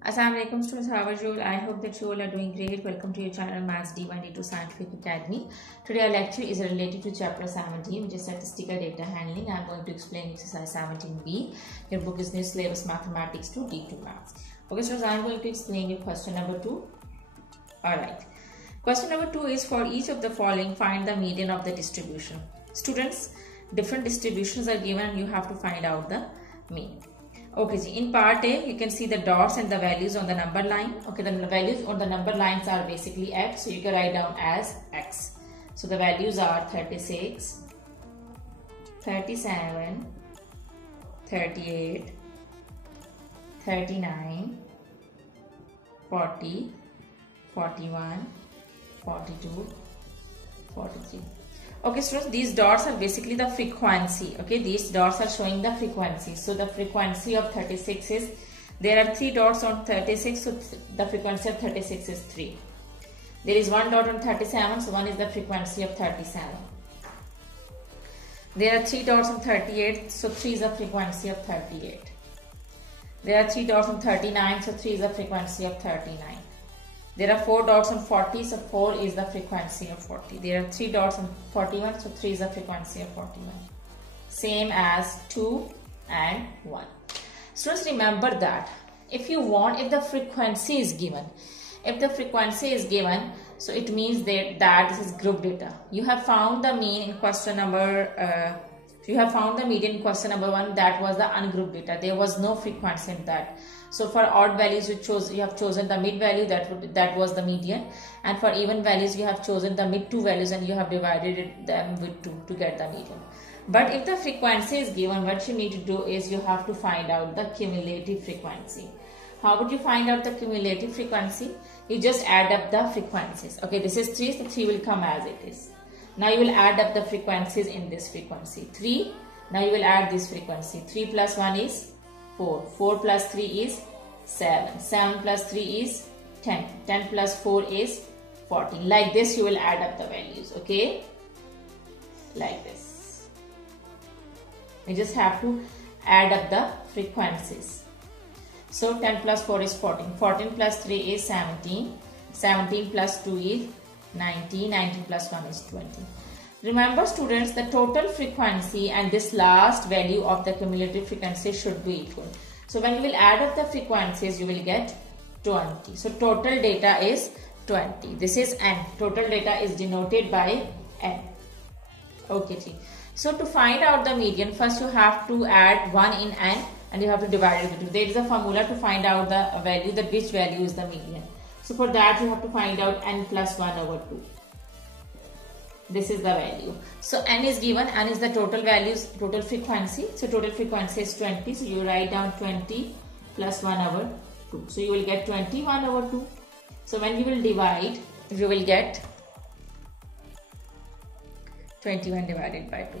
Assalamualaikum students, how are you all? I hope that you all are doing great. Welcome to your channel Maths D1D2 Scientific Academy. Today our lecture is related to chapter 17, which is statistical data handling. I am going to explain exercise 17b. Your book is New Syllabus Mathematics 2 D2 Maths. Okay students, I am going to explain you question number 2. Alright. Question number 2 is for each of the following, find the median of the distribution. Students, different distributions are given and you have to find out the mean. Okay, in part A, you can see the dots and the values on the number line. Okay, the values on the number lines are basically x, so you can write down as x. So the values are 36, 37, 38, 39, 40, 41, 42, 43. Okay students, these dots are basically the frequency. Okay, these dots are showing the frequency. So the frequency of 36 is, there are 3 dots on 36, so the frequency of 36 is 3. There is 1 dot on 37, so 1 is the frequency of 37. There are 3 dots on 38, so 3 is the frequency of 38. There are 3 dots on 39, so 3 is the frequency of 39. There are 4 dots on 40, so 4 is the frequency of 40. There are 3 dots on 41, so 3 is the frequency of 41. Same as 2 and 1. Students, remember that if the frequency is given, so it means that this is group data. You have found the mean in question number, you have found the median in question number 1, that was the ungrouped data. There was no frequency in that. So for odd values you have chosen the mid value, that was the median, and for even values you have chosen the mid 2 values and you have divided them with 2 to get the median. But if the frequency is given, what you need to do is you have to find out the cumulative frequency. How would you find out the cumulative frequency? You just add up the frequencies. Okay, this is 3, so 3 will come as it is. Now you will add up the frequencies in this frequency. 3, now you will add this frequency. 3 plus 1 is 4. 4 plus 3 is 7. 7 plus 3 is 10. 10 plus 4 is 14. Like this you will add up the values. Okay? Like this. You just have to add up the frequencies. So 10 plus 4 is 14. 14 plus 3 is 17. 17 plus 2 is 19. 19 plus 1 is 20. Remember students, the total frequency and this last value of the cumulative frequency should be equal. So when you will add up the frequencies, you will get 20. So total data is 20. This is n. Total data is denoted by n. Okay. So to find out the median, first you have to add 1 in n and you have to divide it by 2. There is a formula to find out the value, that which value is the median. So for that you have to find out n plus 1 over 2. This is the value. So n is given, n is the total values, total frequency. So total frequency is 20. So you write down 20 plus 1 over 2. So you will get 21 over 2. So when you will divide, you will get 21 divided by 2.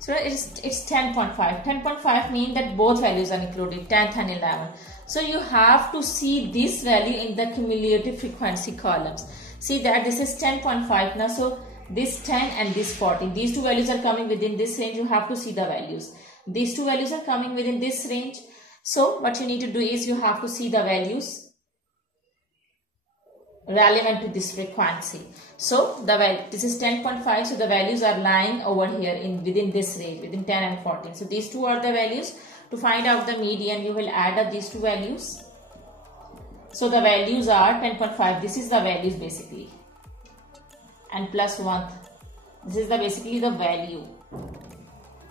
So it's 10.5. 10.5 means that both values are included, 10th and 11. So you have to see this value in the cumulative frequency columns. See that this is 10.5 now, so this 10 and this 14, these two values are coming within this range. You have to see the values. These two values are coming within this range. So what you need to do is you have to see the values relevant to this frequency. So the value, this is 10.5, so the values are lying over here within this range, within 10 and 14. So these two are the values. To find out the median, you will add up these two values. So the values are 10.5. This is the values basically. And plus 1. This is basically the value.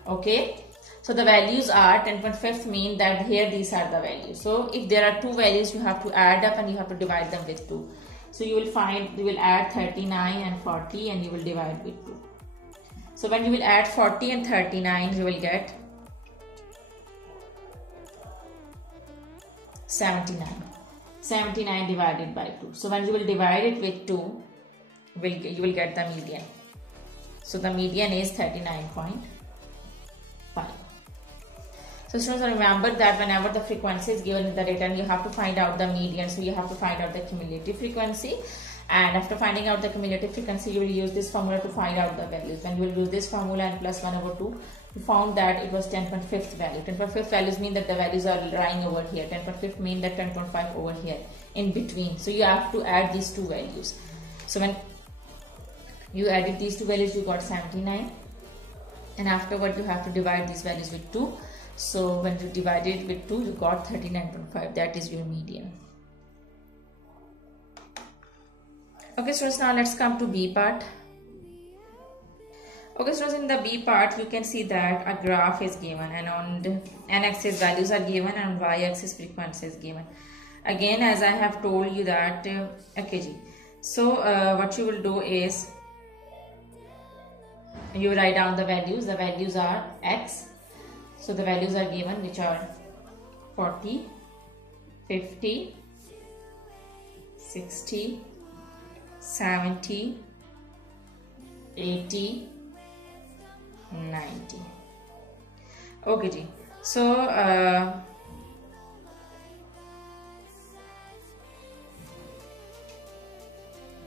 Okay. So the values are 10.5 mean that here these are the values. So if there are two values, you have to add up and you have to divide them with 2. So you will add 39 and 40 and you will divide with 2. So when you will add 40 and 39, you will get 79. 79 divided by 2. So when you will divide it with 2, you will get the median. So the median is 39.5. So students, remember that whenever the frequency is given in the data, you have to find out the median. So you have to find out the cumulative frequency. And after finding out the cumulative frequency, you will use this formula to find out the values. When you will use this formula and plus 1/2, you found that it was 10.5th value. 10.5th values mean that the values are lying over here. 10.5 mean that 10.5 over here in between. So you have to add these two values. So when you added these two values, you got 79. And afterward, you have to divide these values with 2. So when you divide it with 2, you got 39.5. That is your median. Okay, students, now let's come to B part. Okay, students, in the B part, you can see that a graph is given, and on the n-axis values are given and y-axis frequency is given. Again, as I have told you that, okay, so what you will do is, you write down the values. The values are x. So the values are given, which are 40, 50, 60, 70, 80, 90. Okay ji. So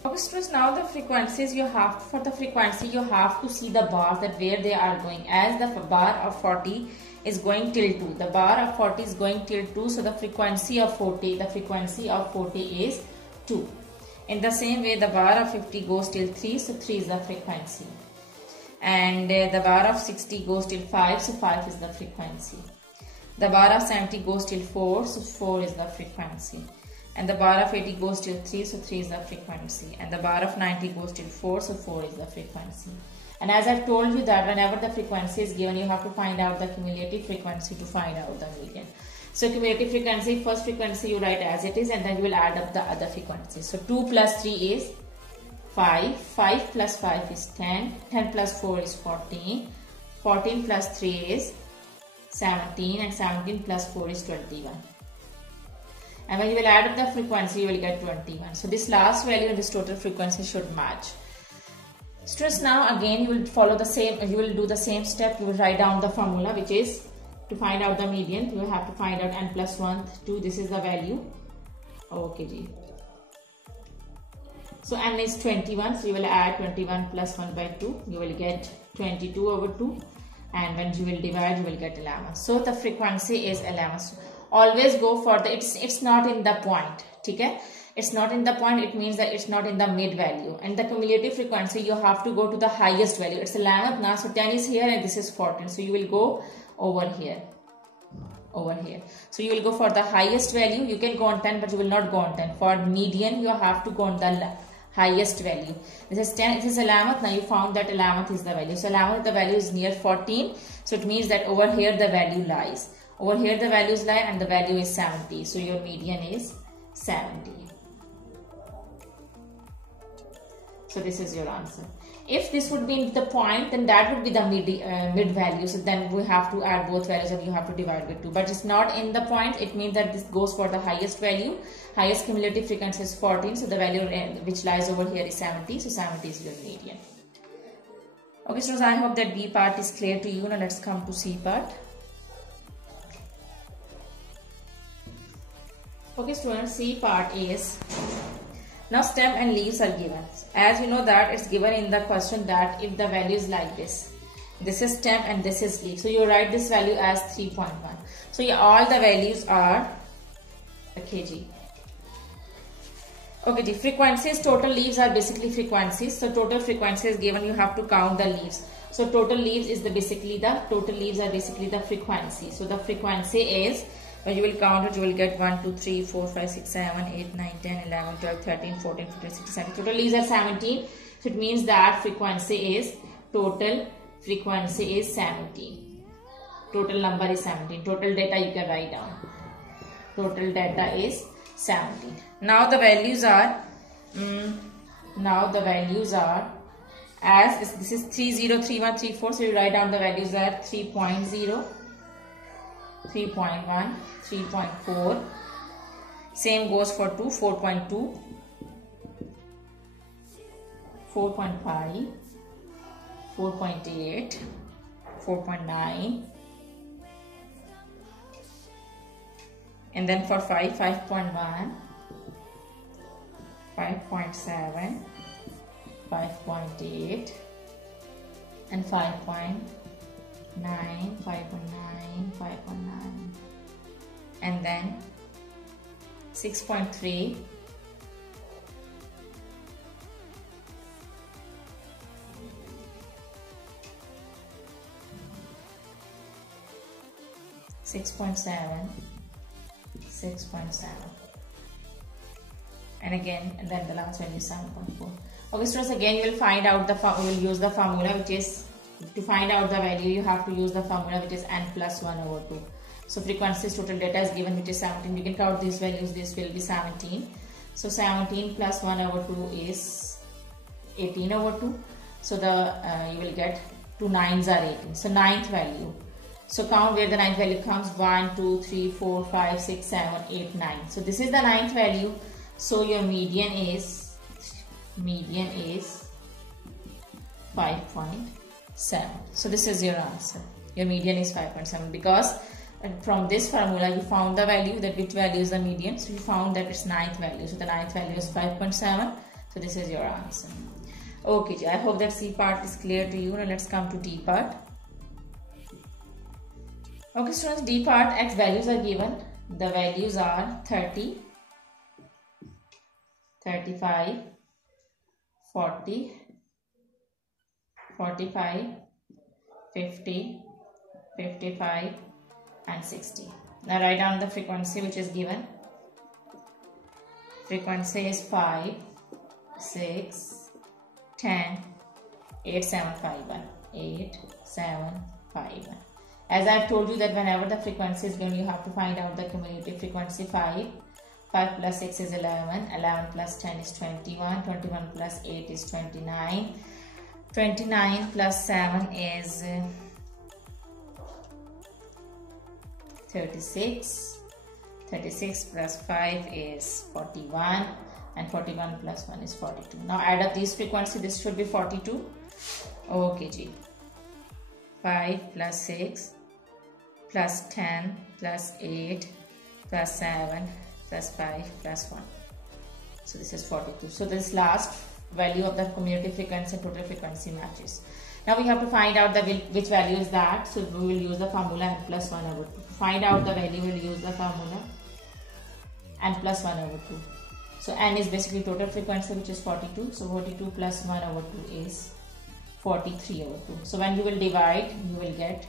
okay, students, now the frequencies you have, for the frequency you have to see the bars that where they are going. As the bar of 40 is going till 2, the bar of 40 is going till 2, so the frequency of 40 is 2. In the same way, the bar of 50 goes till 3, so 3 is the frequency. And the bar of 60 goes till 5, so 5 is the frequency. The bar of 70 goes till 4, so 4 is the frequency. And the bar of 80 goes till 3, so 3 is the frequency. And the bar of 90 goes till 4, so 4 is the frequency. And as I've told you that whenever the frequency is given, you have to find out the cumulative frequency to find out the median. So cumulative frequency, first frequency you write as it is, and then you will add up the other frequencies. So 2 plus 3 is 5, 5 plus 5 is 10, 10 plus 4 is 14, 14 plus 3 is 17, and 17 plus 4 is 21. And when you will add up the frequency, you will get 21. So this last value and this total frequency should match. Students, now again you will follow the same, you will do the same step. You will write down the formula, which is to find out the median. You will have to find out n plus 1, 2, this is the value. Okay ji. So n is 21, so you will add 21 plus 1 by 2. You will get 22 over 2. And when you will divide, you will get 11. So the frequency is 11. So always go for the, it's not in the point. Okay? It's not in the point, it means that it's not in the mid value. And the cumulative frequency, you have to go to the highest value. It's 11th now, so 10 is here and this is 14. So you will go over here. So you will go for the highest value. You can go on 10, but you will not go on 10. For median, you have to go on the highest value. This is 10, this is 11th. Now you found that 11th is the value. So 11th, the value is near 14. So it means that over here the value lies. Over here the values lie and the value is 70. So your median is 70. So this is your answer. If this would be the point, then that would be the mid value. So then we have to add both values and you have to divide with 2. But it's not in the point. It means that this goes for the highest value. Highest cumulative frequency is 14. So the value which lies over here is 70. So 70 is your median. Okay, students, I hope that B part is clear to you. Now let's come to C part. Okay, students, C part is, now stem and leaves are given. As you know that it's given in the question that if the value is like this, this is stem and this is leaf. So you write this value as 3.1. So yeah, all the values are kg. Okay, the frequencies, total leaves are basically frequencies. So total frequency is given, you have to count the leaves. So total leaves is total leaves are basically the frequency. So the frequency is, when you will count it, you will get 1, 2, 3, 4, 5, 6, 7, 8, 9, 10, 11, 12, 13, 14, 15, 16, 17. Total leaves are 17. So it means that total frequency is 17. Total number is 17. Total data you can write down. Total data is 17. Now the values are, as this is 303134. So you write down the values are 3.0. 3.1, 3.4, same goes for 2, 4.2, 4.5, 4.8, 4.9, and then for 5, 5.1, 5.7, 5.8 and 5.9, 5.9 and then 6.3, 6.7, 6.7 and again, and then the last value is 7.4. Okay, students, again you will find out we will use the formula, which is to find out the value you have to use the formula which is n plus 1 over 2. So frequencies total data is given, which is 17. You can count these values. This will be 17. So 17 plus 1 over 2 is 18 over 2. So the you will get 2 9s are 18. So ninth value. So count where the ninth value comes. 1, 2, 3, 4, 5, 6, 7, 8, 9. So this is the ninth value. So your median is 5.7. So this is your answer. Your median is 5.7 because from this formula you found the value, that which value is the median. So you found that it's ninth value. So the ninth value is 5.7. So this is your answer. Okay, I hope that C part is clear to you. Now let's come to D part. Okay, students, D part, X values are given. The values are 30, 35, 40, 45, 50, 55 and 60. Now write down the frequency which is given. Frequency is 5, 6, 10, 8, 7, 5, 1, 8, 7, 5, 1. As I have told you that whenever the frequency is given, you have to find out the cumulative frequency. 5 plus 6 is 11, 11 plus 10 is 21, 21 plus 8 is 29, 29 plus 7 is 36, 36 plus 5 is 41 and 41 plus 1 is 42. Now add up these frequencies, this should be 42. Okay G. 5 plus 6 plus 10 plus 8 plus 7 plus 5 plus 1. So this is 42. So this last value of the cumulative frequency and total frequency matches. Now we have to find out which value is that. So we will use the formula n plus 1 over 2. To find out the value, we will use the formula n plus 1 over 2. So n is basically total frequency, which is 42. So 42 plus 1 over 2 is 43 over 2. So when you will divide, you will get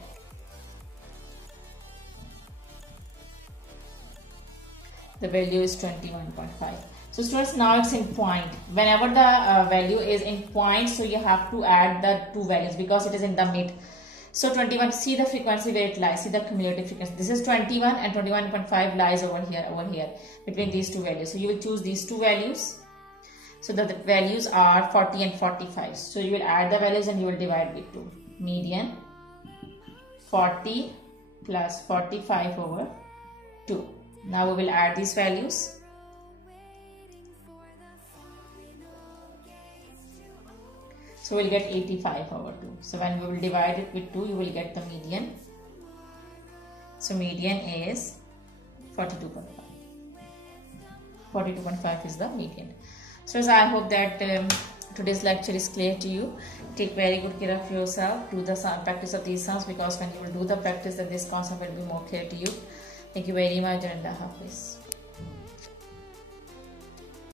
the value is 21.5. So students, now it's in point. Whenever the value is in point, so you have to add the two values because it is in the mid. So 21, see the frequency where it lies, see the cumulative frequency. This is 21 and 21.5 lies over here between these two values. So you will choose these two values. So the values are 40 and 45. So you will add the values and you will divide with 2. Median 40 plus 45 over 2. Now we will add these values. So we'll get 85 over 2. So when we will divide it with 2, you will get the median. So median is 42.5. 42.5 is the median. So I hope that today's lecture is clear to you. Take very good care of yourself. Do the practice of these sums, because when you will do the practice, then this concept will be more clear to you. Thank you very much, and Allah Hafiz.